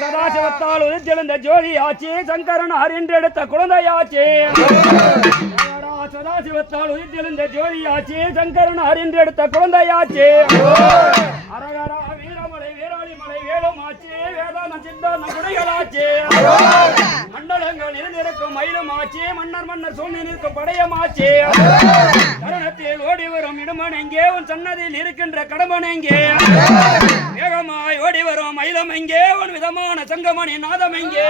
சதாசிவத்தால் உதித்தெழுந்த ஜோதி ஆட்சி சங்கரன் அறிந்தெடுத்த குழந்தையாட்சி. சதாசிவத்தால் உதித்தெழுந்த ஜோதி ஆட்சி சங்கரன் அறிந்தெடுத்த குழந்தையாட்சி. அரகரா வீரமலை வீராளிமலை வேலுமாட்சி வேதாந்த சித்தாந்த குடைகளாட்சி. மண்டலங்கள் இருந்திருக்கும் மயிலும் ஆட்சி மன்னர் சூழ்நிலை இருக்கும் படையமாட்சி. தருணத்தில் ஓடி வரும் இடுமன் எங்கே உன் சன்னதியில் இருக்கின்ற கடமன் எங்கே. வேகமாய் ஓடி வரும் மயிலம் எங்கே உன் விதமான சங்கமணி நாதம் எங்கே.